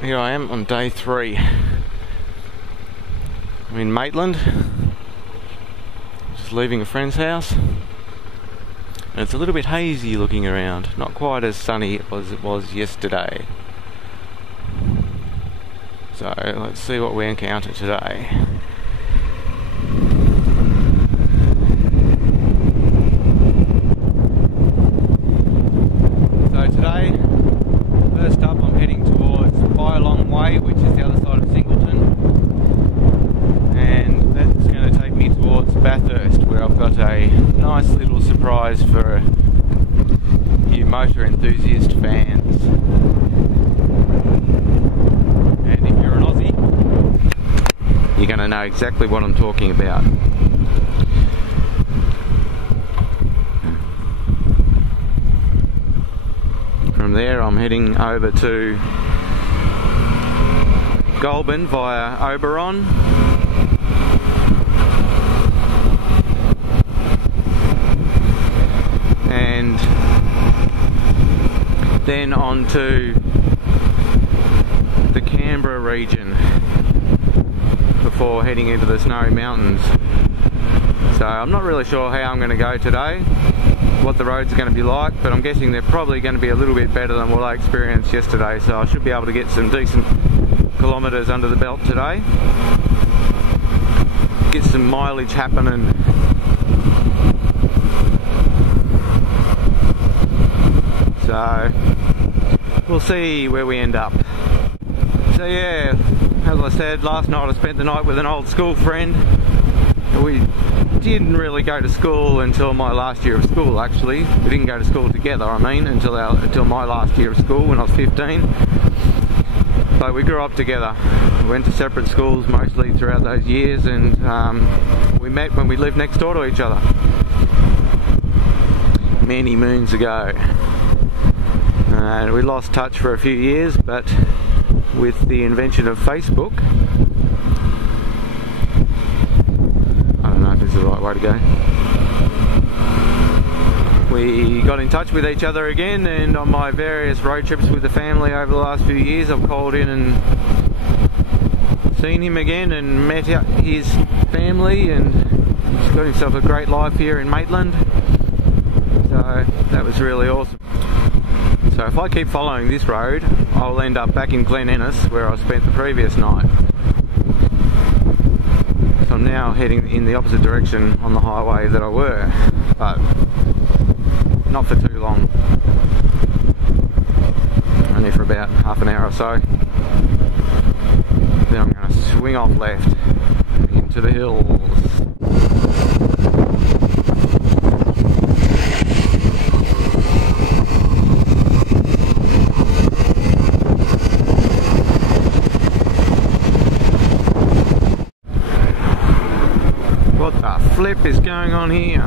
Here I am on day 3. I'm in Maitland, just leaving a friend's house, and it's a little bit hazy looking around, not quite as sunny as it was yesterday. So let's see what we encounter today. So today, first up, I'm heading towards which is the other side of Singleton, and that's going to take me towards Bathurst, where I've got a nice little surprise for you motor enthusiast fans. And if you're an Aussie, you're going to know exactly what I'm talking about. From there I'm heading over to Goulburn via Oberon, and then on to the Canberra region before heading into the Snowy Mountains. So I'm not really sure how I'm going to go today, what the roads are going to be like, but I'm guessing they're probably going to be a little bit better than what I experienced yesterday, so I should be able to get some decent kilometres under the belt today, get some mileage happening. So we'll see where we end up. So yeah, as I said, last night I spent the night with an old school friend. We didn't really go to school until my last year of school, actually. We didn't go to school together, I mean, until my last year of school when I was 15. But we grew up together. We went to separate schools mostly throughout those years, and we met when we lived next door to each other many moons ago. And we lost touch for a few years, but with the invention of Facebook, I don't know if this is the right way to go, we got in touch with each other again, and on my various road trips with the family over the last few years, I've called in and seen him again and met his family, and he's got himself a great life here in Maitland. So that was really awesome. So if I keep following this road, I'll end up back in Glen Innes where I spent the previous night. So I'm now heading in the opposite direction on the highway that I were, but not for too long, only for about half an hour or so. Then I'm going to swing off left into the hills. What the flip is going on here?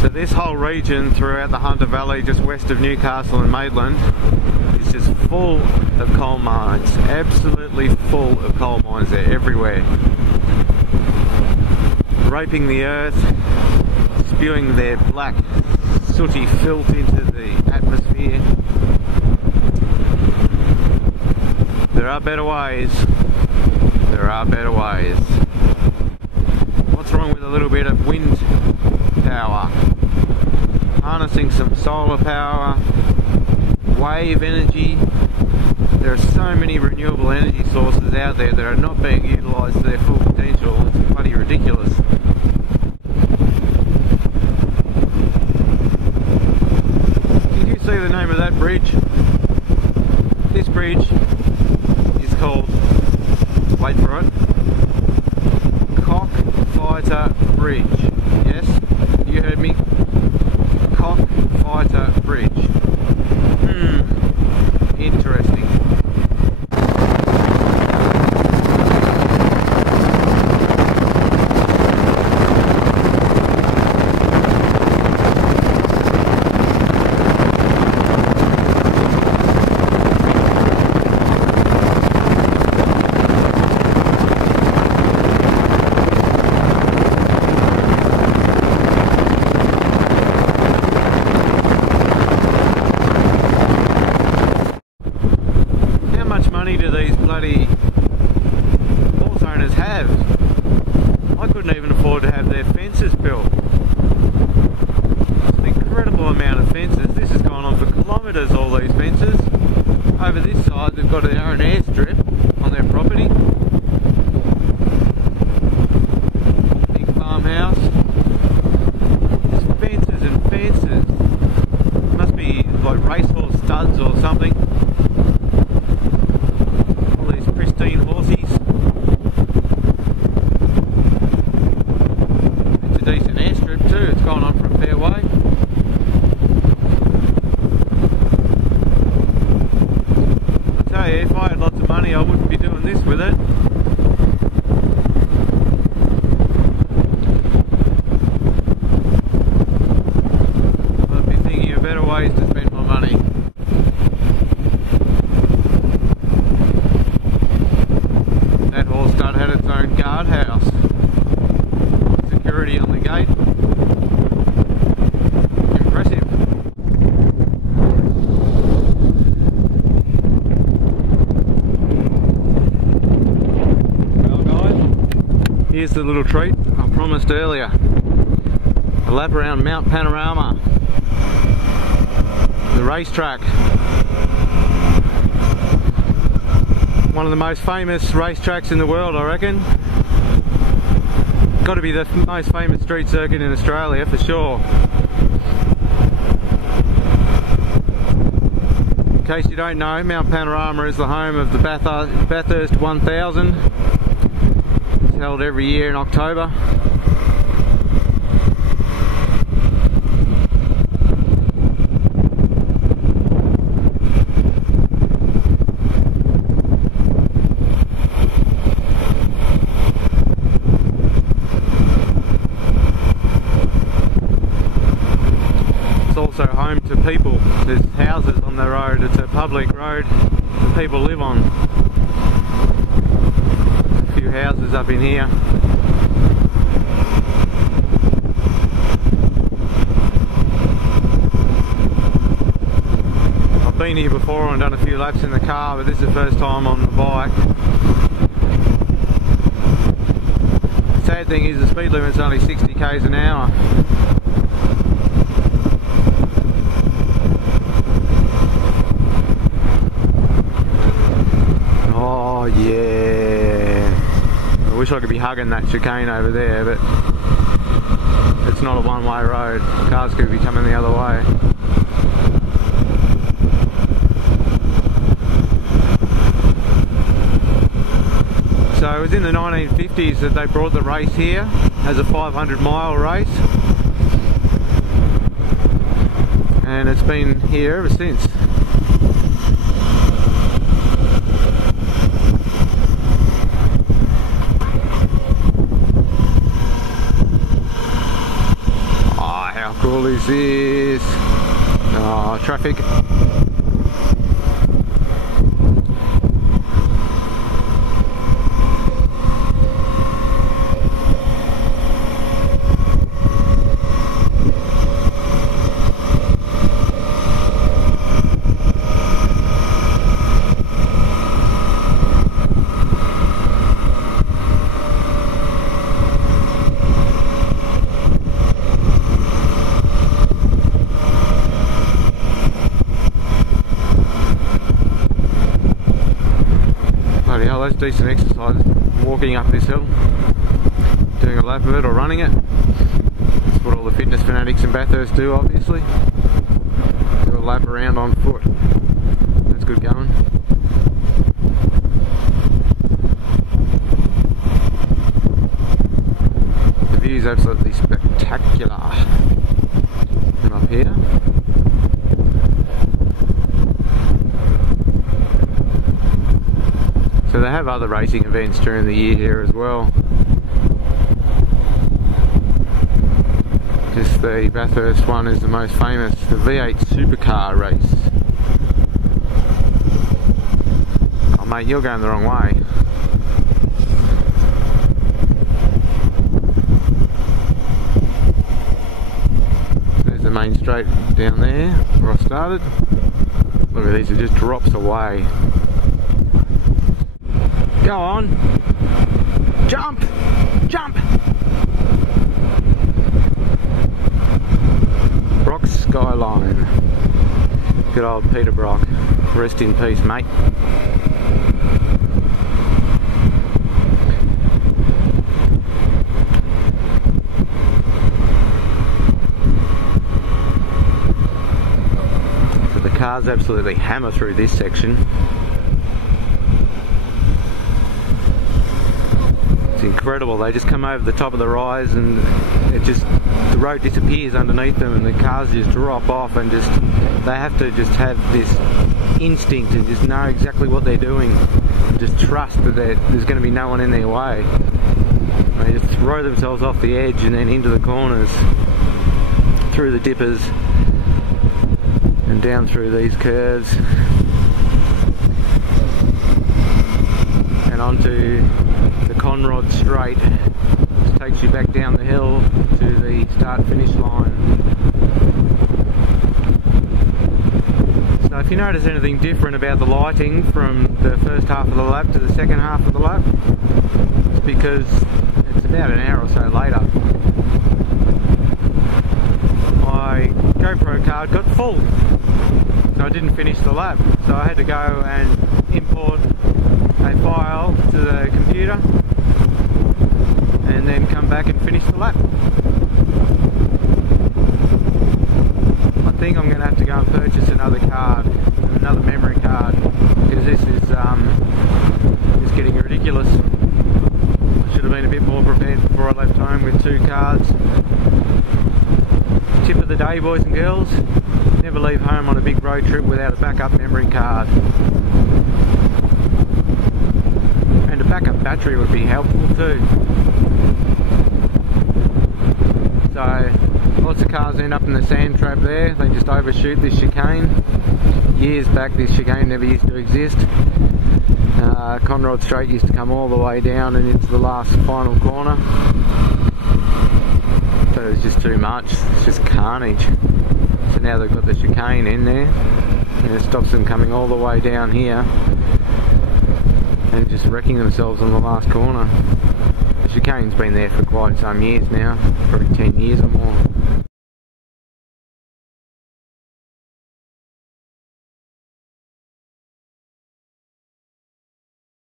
So this whole region throughout the Hunter Valley, just west of Newcastle and Maitland, is just full of coal mines. Absolutely full of coal mines. They're everywhere. Raping the earth, spewing their black, sooty filth into the atmosphere. There are better ways. There are better ways. What's wrong with a little bit of wind power? Harnessing some solar power, wave energy. There are so many renewable energy sources out there that are not being utilised to their full potential. It's bloody ridiculous. Did you see the name of that bridge? This bridge is called, wait for it, Cockfighter Bridge. Yes, you heard me. Cockfighter Bridge. Interesting. money do these bloody horse owners have? I couldn't even afford to have their fences built. It's an incredible amount of fences. This has gone on for kilometres, all these fences. Over this side they've got their own airstrip on their property. Big farmhouse. Just fences and fences. Must be like racehorse studs or something. All these pristine horsies. It's a decent airstrip too, it's gone on for a fair way. I tell you, if I had lots of money I wouldn't be doing this with it. I'd be thinking of better ways to spend my money. That horse stud had its own guardhouse. Security on the gate. Impressive. Well guys, here's the little treat I promised earlier. A lap around Mount Panorama. The racetrack. One of the most famous racetracks in the world, I reckon. Got to be the most famous street circuit in Australia for sure. In case you don't know, Mount Panorama is the home of the Bathurst 1000. It's held every year in October. It's also home to people. There's houses on the road. It's a public road that people live on. A few houses up in here. I've been here before and done a few laps in the car, but this is the first time on the bike. The sad thing is the speed limit's only 60 k's an hour. Oh yeah, I wish I could be hugging that chicane over there, but it's not a one-way road. Cars could be coming the other way. So it was in the 1950s that they brought the race here as a 500-mile race, and it's been here ever since. How cool is this? Oh, traffic. Bloody hell, that's decent exercise, walking up this hill, doing a lap of it or running it. That's what all the fitness fanatics in Bathurst do, obviously. Do a lap around on foot. That's good going. The view's absolutely spectacular from up here. So they have other racing events during the year here as well. Just the Bathurst one is the most famous, the V8 supercar race. Oh mate, you're going the wrong way. There's the main straight down there where I started. Look at these, it just drops away. Go on. Jump! Jump! Brock's Skyline. Good old Peter Brock. Rest in peace, mate. So the cars absolutely hammer through this section. It's incredible. They just come over the top of the rise and the road disappears underneath them, and the cars just drop off, and they have to just have this instinct and just know exactly what they're doing, and just trust that there's going to be no one in their way. They just throw themselves off the edge and then into the corners, through the dippers and down through these curves and onto the Conrod Straight, which takes you back down the hill to the start-finish line. So if you notice anything different about the lighting from the first half of the lap to the second half of the lap, it's because it's about an hour or so later. My GoPro card got full, so I didn't finish the lap, so I had to go and import a file to the computer and then come back and finish the lap. I think I'm going to have to go and purchase another card, another memory card, because this is getting ridiculous. I should have been a bit more prepared before I left home with 2 cards. Tip of the day, boys and girls, never leave home on a big road trip without a backup memory card. And a backup battery would be helpful too. So lots of cars end up in the sand trap there. They just overshoot this chicane. Years back this chicane never used to exist. Conrod Straight used to come all the way down and into the last final corner. But it was just too much. It's just carnage. So now they've got the chicane in there, and it stops them coming all the way down here and just wrecking themselves on the last corner. The chicane's been there for quite some years now, probably 10 years or more.